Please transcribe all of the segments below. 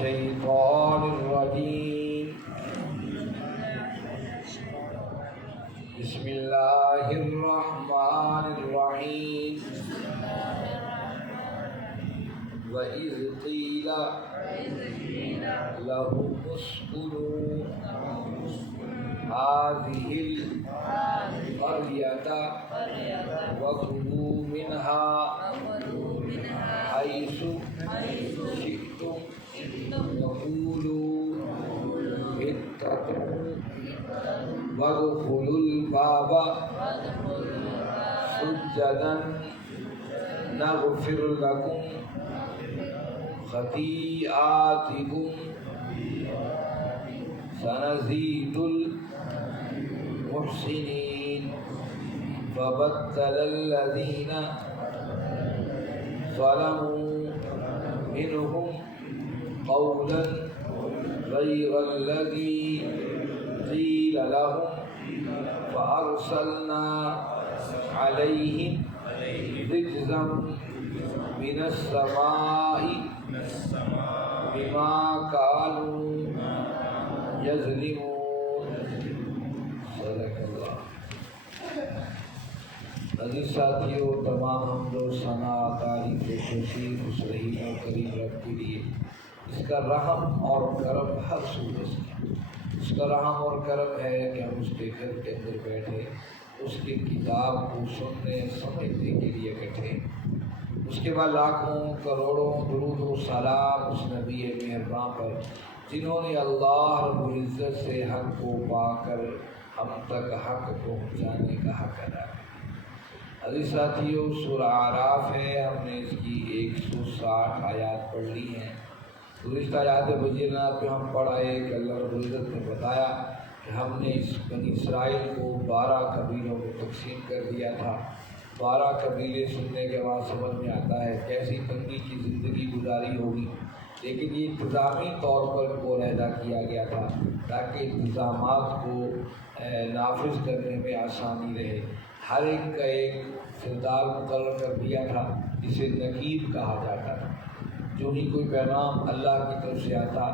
الشيطان الرجيم بسم الله الرحمن الرحيم وإذ قيل لهم اسكنوا هذه القرية وكلوا منها حيث شئتم وقولوا حطة وادخلوا الباب سجدا نغفر لكم خطيئاتكم سنزيد المحسنين فبدل الذين ظلموا منهم قولا غير الذي قيل لهم فأرسلنا عليهم رجزا من السماء بما كانوا يظلمون صدق اللہ۔ عزیز ساتھیوں، تمام حمد و ثنا تعریف و توصیف اس رحیم و کریم رب کے لیے، اس کا رحم اور کرم ہر صورت سے، اس کا رحم اور کرم ہے کہ ہم اس کے گھر کے اندر بیٹھے اس کی کتاب کو سننے سمجھنے کے لیے بیٹھے۔ اس کے بعد لاکھوں کروڑوں درود و سلام اس نبی مہربان پر جنہوں نے اللہ رب العزت سے حق کو پا کر ہم تک حق پہنچانے کا حق ادا کیا۔ عزیز ساتھیوں، سورہ اعراف ہے، ہم نے اس کی 160 آیات پڑھ لی ہیں۔ گزشتہ آیات بینات میں ہم پڑھا ہے کہ اللہ رب العزت نے بتایا کہ ہم نے اس بنی اسرائیل کو 12 قبیلوں میں تقسیم کر دیا تھا۔ 12 قبیلے سننے کے بعد سمجھ میں آتا ہے کیسی تنگی کی زندگی گزاری ہوگی، لیکن یہ انتظامی طور پر ان کو علیحدہ کیا گیا تھا تاکہ انتظامات کو نافذ کرنے میں آسانی رہے۔ ہر ایک کا ایک سردار مقرر کر دیا تھا جسے نقیب کہا جاتا تھا۔ جو ہی کوئی پیغام اللہ کی طرف سے آتا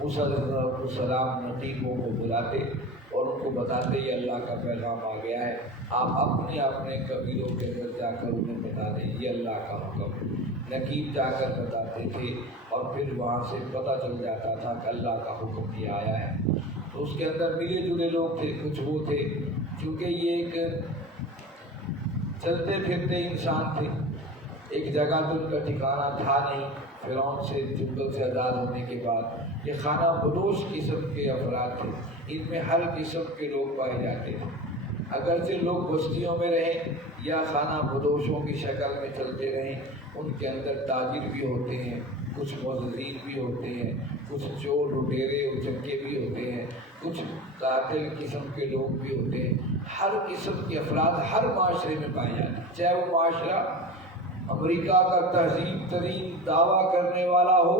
موسیٰ علیہ السلام نقیبوں کو بلاتے اور ان کو بتاتے یہ اللہ کا پیغام آ گیا ہے، آپ اپنے اپنے قبیلوں کے اندر جا کر انہیں بتا دیں، یہ اللہ کا حکم ہے۔ نقیب جا کر بتاتے تھے اور پھر وہاں سے پتہ چل جاتا تھا کہ اللہ کا حکم یہ آیا ہے۔ تو اس کے اندر ملے جلے لوگ تھے، کچھ وہ تھے چونکہ یہ ایک چلتے پھرتے انسان تھے، ایک جگہ تو ان کا ٹھکانہ تھا نہیں۔ فرعون سے جنگل سے آزاد ہونے کے بعد یہ خانہ بدوش قسم کے افراد تھے، ان میں ہر قسم کے لوگ پائے جاتے تھے۔ اگرچہ لوگ بستیوں میں رہیں یا خانہ بدوشوں کی شکل میں چلتے رہیں، ان کے اندر تاجر بھی ہوتے ہیں، کچھ موظفین بھی ہوتے ہیں، کچھ چور لٹیرے اچکے بھی ہوتے ہیں، کچھ قاتل قسم کے لوگ بھی ہوتے ہیں۔ ہر قسم کے افراد ہر معاشرے میں پائے جاتے ہیں، چاہے وہ معاشرہ امریکہ کا تہذیب ترین دعویٰ کرنے والا ہو،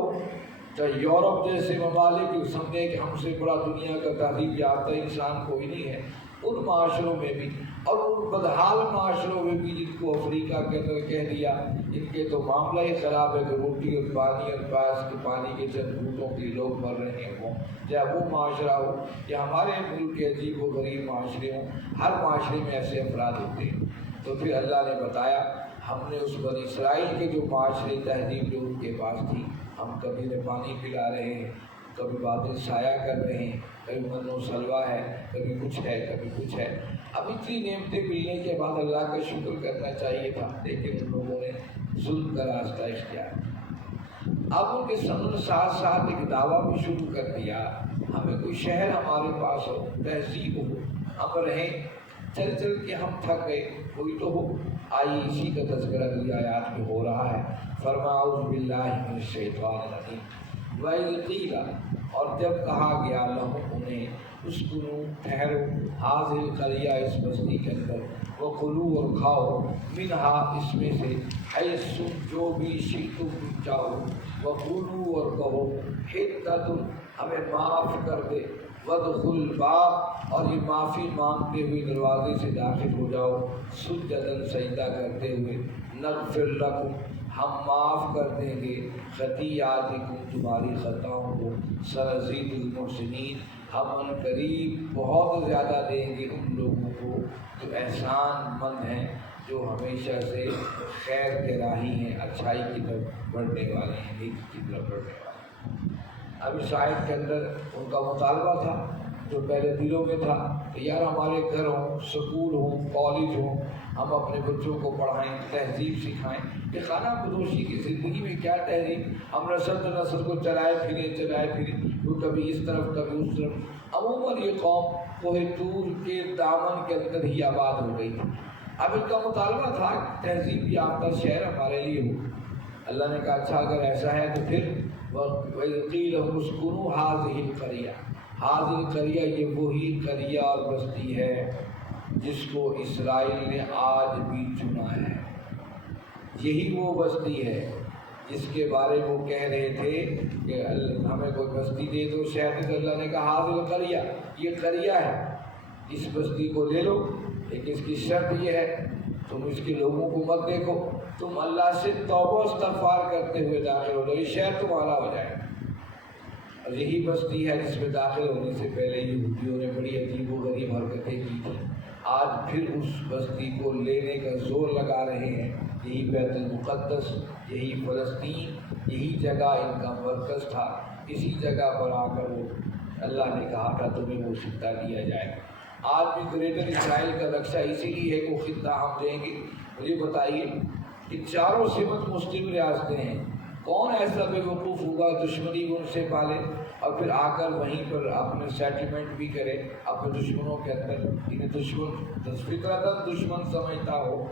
چاہے یورپ جیسے ممالک سمجھے کہ ہم سے بڑا دنیا کا تہذیب یافتہ انسان کوئی نہیں ہے، ان معاشروں میں بھی اور ان بدحال معاشروں میں بھی جن کو افریقہ کے اندر کہہ دیا ان کے تو معاملہ ہی خراب ہے کہ روٹی اور پانی اور پیاس کے پانی کے چند بوٹوں کے لوگ مر رہے ہوں، چاہے وہ معاشرہ ہو یا ہمارے ملک کے عجیب و غریب معاشرے ہوں، ہر معاشرے میں ایسے افراد ہوتے ہیں۔ تو پھر اللہ نے بتایا ہم نے اس بنی اسرائیل کے جو معاشرے تہذیب جو ان کے پاس تھی، ہم کبھی انہیں پانی پلا رہے ہیں، کبھی بادل سایہ کر رہے ہیں، کبھی من و سلوا ہے، کبھی کچھ ہے کبھی کچھ ہے۔ اب اتنی نعمتیں ملنے کے بعد اللہ کا شکر کرنا چاہیے تھا، لیکن ان لوگوں نے ظلم کا راستہ اختیار کیا۔ اب ان کے ساتھ ساتھ ایک دعویٰ بھی شروع کر دیا، ہمیں کوئی شہر ہمارے پاس ہو، تہذیب ہو، ہم رہیں، چل چل کے ہم تھک گئے، کوئی تو ہو۔ آئیے اسی کا تذکرہ اگلی آیات میں ہو رہا ہے۔ فرمایا اعوذ باللہ من الشیطان الرجیم وَإِذْ قِیلَ، اور جب کہا گیا لہم انہیں، اسکنوا ٹھہرو، حاضر القریہ اس بستی کے اندر، وکلوا اور کھاؤ، منہا اس میں سے، حیث جو بھی شئتم چاہو، وقولوا اور کہو، حطۃ ہمیں معاف کر دے، وادخلوا الباب اور یہ معافی مانگتے ہوئے دروازے سے داخل ہو جاؤ، سجداً سجدہ کرتے ہوئے، نغفر لکم ہم معاف کر دیں گے خطیئاتکم تمہاری خطاؤں کو، سنزید المحسنین ہم ان قریب بہت زیادہ دیں گے ان لوگوں کو جو احسان مند ہیں، جو ہمیشہ سے خیر کے راہی ہیں، اچھائی کی طرف بڑھنے والے ہیں، نیکی کی طرف بڑھنے والے ہیں۔ اب اس آیت کے اندر ان کا مطالبہ تھا جو پہلے دلوں میں تھا کہ یار ہمارے گھر ہوں، سکول ہوں، کالج ہوں، ہم اپنے بچوں کو پڑھائیں، تہذیب سکھائیں۔ کہ خانہ بدوشی کی زندگی میں کیا تہذیب؟ ہم نسل کو چلائے پھرے، وہ کبھی اس طرف کبھی اس طرف۔ عموماً یہ قوم کوہ طور کے دامن کے اندر ہی آباد ہو گئی تھی۔ اب ان کا مطالبہ تھا کہ تہذیب یافتہ شہر ہمارے لیے ہو۔ اللہ نے کہا اچھا اگر ایسا ہے تو پھر وَإِذْ قِيلَ لَهُمُ اسْكُنُوا هَٰذِهِ الْقَرْيَةَ، هذه القرية یہ وہی قریہ اور بستی ہے جس کو اسرائیل نے آج بھی چنا ہے۔ یہی وہ بستی ہے جس کے بارے میں وہ کہہ رہے تھے کہ ہمیں کوئی بستی دے دو شہر میں، تو اللہ نے کہا هذه القرية یہ قریہ ہے، اس بستی کو لے لو، لیکن اس کی شرط یہ ہے تم اس کے لوگوں کو مت دیکھو، تم اللہ سے توبہ استغفار کرتے ہوئے داخل ہو جاؤ، یہ شہر تمہارا ہو جائے گا۔ اور یہی بستی ہے جس میں داخل ہونے سے پہلے یہودیوں نے بڑی عجیب و غریب حرکتیں کی تھیں، آج پھر اس بستی کو لینے کا زور لگا رہے ہیں۔ یہی بیت المقدس، یہی فلسطین، یہی جگہ ان کا مرکز تھا، اسی جگہ پر آ کر وہ اللہ نے کہا تھا تمہیں وہ خطہ دیا جائے گا۔ آج بھی گریٹر اسرائیل کا نقشہ اسی لیے ہے کہ وہ خطہ ہم دیں گے۔ مجھے بتائیے کہ چاروں سمت مسلم ریاستیں ہیں، کون ایسا بے وقوف ہوگا دشمنی ان سے پالے اور پھر آ کر وہیں پر اپنے سیٹلمنٹ بھی کرے اپنے دشمنوں کے اندر، انہیں دشمن فطرتاً دشمن سمجھتا ہو۔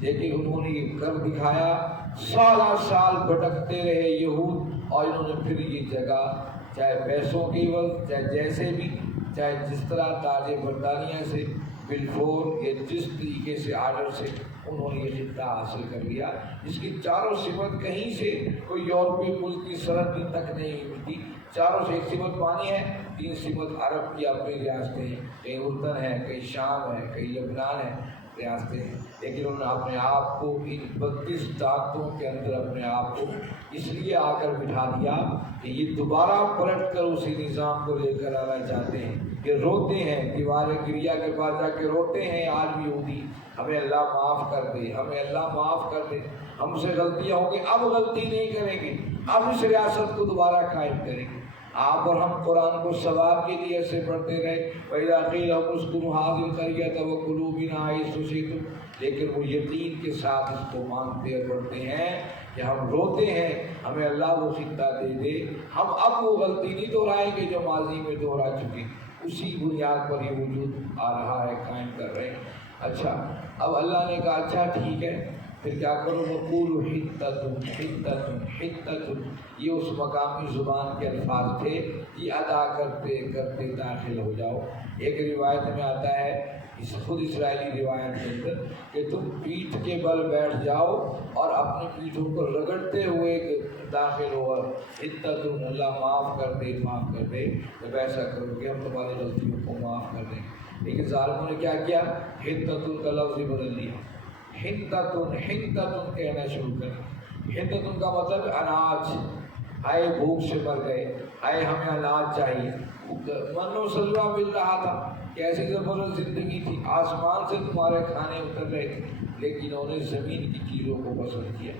لیکن انہوں نے یہ کر دکھایا، سالہ سال بھٹکتے رہے یہود، اور انہوں نے پھر یہ جگہ چاہے پیسوں کی عوض، چاہے جیسے بھی، چاہے جس طرح تاج برطانیہ سے بالفور یا جس طریقے سے آرڈر سے انہوں نے یہ خطہ حاصل کر لیا، جس کی چاروں سمت کہیں سے کوئی یورپی ملک کی سرحد تک نہیں ملتی۔ چاروں سے ایک سمت پانی ہے، تین سمت عرب کی اپنی ریاستیں ہیں، کہیں اردن ہے، کہیں شام ہے، کہیں لبنان ہے، ریاستیں ہیں۔ لیکن انہوں نے اپنے آپ کو ان 32 طاقتوں کے اندر اپنے آپ کو اس لیے آ کر بٹھا دیا کہ یہ دوبارہ پلٹ کر اسی نظام کو لے کر آنا چاہتے ہیں۔ یہ روتے ہیں، دیوار گریا کے پاس جا کے روتے ہیں آج بھی یہودی، ہمیں اللہ معاف کر دے، ہمیں اللہ معاف کر دے، ہم سے غلطیاں ہوں گی، اب غلطی نہیں کریں گے، اب اس ریاست کو دوبارہ قائم کریں گے۔ آپ اور ہم قرآن کو ثواب کے لیے سے پڑھتے رہے، وَإِذَا قِيلَ لَهُمُ اسْكُنُوا هَٰذِهِ الْقَرْيَةَ وَكُلُوا مِنْهَا حَيْثُ شِئْتُمْ، لیکن وہ یقین کے ساتھ اس کو مانتے اور پڑھتے ہیں کہ ہم روتے ہیں ہمیں اللہ وہ خطہ دے دے، ہم اب وہ غلطی نہیں دہرائیں گے جو ماضی میں دہرا چکے، اسی بنیاد پر یہ وجود آ رہا ہے، قائم کر رہے ہیں۔ اچھا اب اللہ نے کہا اچھا ٹھیک ہے، پھر کیا کرو؟ وَقُولُوا حِطَّةٌ حِطَّةٌ حِطَّةٌ، یہ اس مقامی زبان کے الفاظ تھے، یہ ادا کرتے کرتے داخل ہو جاؤ۔ ایک روایت میں آتا ہے، اس خود اسرائیلی روایت کے اندر، کہ تم پیٹھ کے بل بیٹھ جاؤ اور اپنی پیٹھوں کو رگڑتے ہوئے داخل ہو، حِطَّةٌ اللہ معاف کر دے، معاف کر دے، جب ایسا کرو گے ہم تمہاری غلطیوں کو معاف کر دیں گے۔ لیکن ظالموں نے کیا کیا؟ حِطَّةٌ کا لفظ ہی بدل دیا، حِنْتَةٌ کہنا شروع کر۔ حِنْتَةٌ کا مطلب اناج، آئے بھوک سے مر گئے، آئے ہمیں اناج چاہیے، من و سلوہ مل رہا تھا، کیسی زبردست زندگی تھی، آسمان سے تمہارے کھانے اتر رہے تھے، لیکن انہوں نے زمین کی چیزوں کو پسند کیا۔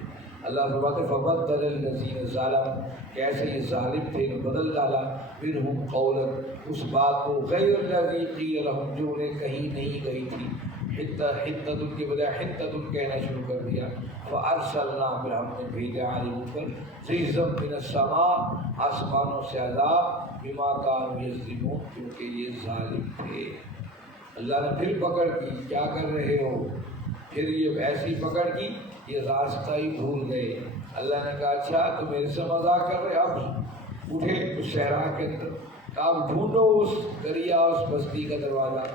اللہ فرماتے فَبَدَّلَ الَّذِينَ ظَلَمُوا، کیسے یہ ظالم تھے، بدل ڈالا مِنْهُمْ قَوْلًا، اس بات کو غیر الذی قیل لہم، جو انہیں کہی نہیں گئی تھی، حِنْتَةٌ کے بجائے حِنْتَةٌ کہنا شروع کر دیا۔ فَأَرْسَلْنَا، پھر ہم نے بھیجا علیہم پر رِجْزًا مِنَ السَّمَاءِ، آسمانوں سے عذاب، بِمَا كَانُوا يَظْلِمُونَ، کیونکہ یہ ظالم تھے۔ اللہ نے پھر پکڑ کی، کیا کر رہے ہو؟ پھر یہ ایسی پکڑ کی، یہ راستہ ہی بھول گئے۔ اللہ نے کہا اچھا تو میرے سے مذاق کر رہے، اب اٹھے اس صحرا کے اندر، اب ڈھونڈو اس دریا، اس بستی کا دروازہ۔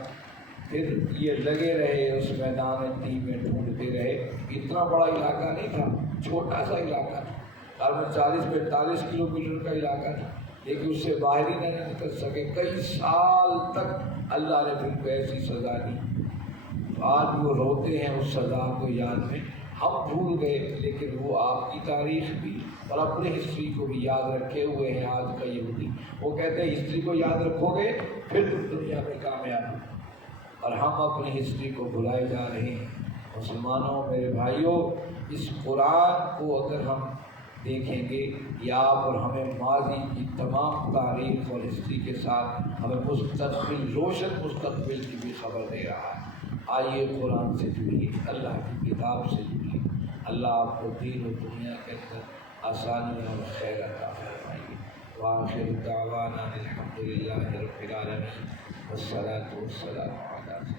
پھر یہ لگے رہے اس میدان تین میں، ڈھونڈتے رہے۔ اتنا بڑا علاقہ نہیں تھا، چھوٹا سا علاقہ تھا، تقریباً 40-45 کلومیٹر کا علاقہ تھا، لیکن اس سے باہر ہی نہیں نکل سکے۔ کئی سال تک اللہ نے پھر کو ایسی سزا دی۔ آج وہ روتے ہیں اس سزا کو یاد میں، ہم بھول گئے، لیکن وہ آپ کی تاریخ بھی اور اپنی ہسٹری کو بھی یاد رکھے ہوئے ہیں آج کا یہودی۔ وہ کہتے ہیں ہسٹری کو یاد رکھو گے پھر تم دنیا میں کامیاب ہو، اور ہم اپنی ہسٹری کو بھلائے جا رہے ہیں۔ مسلمانوں، میرے بھائیوں، اس قرآن کو اگر ہم دیکھیں گے یہ آپ اور ہمیں ماضی کی تمام تاریخ اور ہسٹری کے ساتھ ہمیں مستقبل، روشن مستقبل کی بھی خبر دے رہا ہے۔ آئیے قرآن سے جڑیے، اللہ کی کتاب سے جڑیے، اللہ آپ کو دین و دنیا کے اندر آسانی اور خیر عطا فرمائے۔ وآخر دعوانا الحمد للہ رب العالمین والصلاۃ والسلام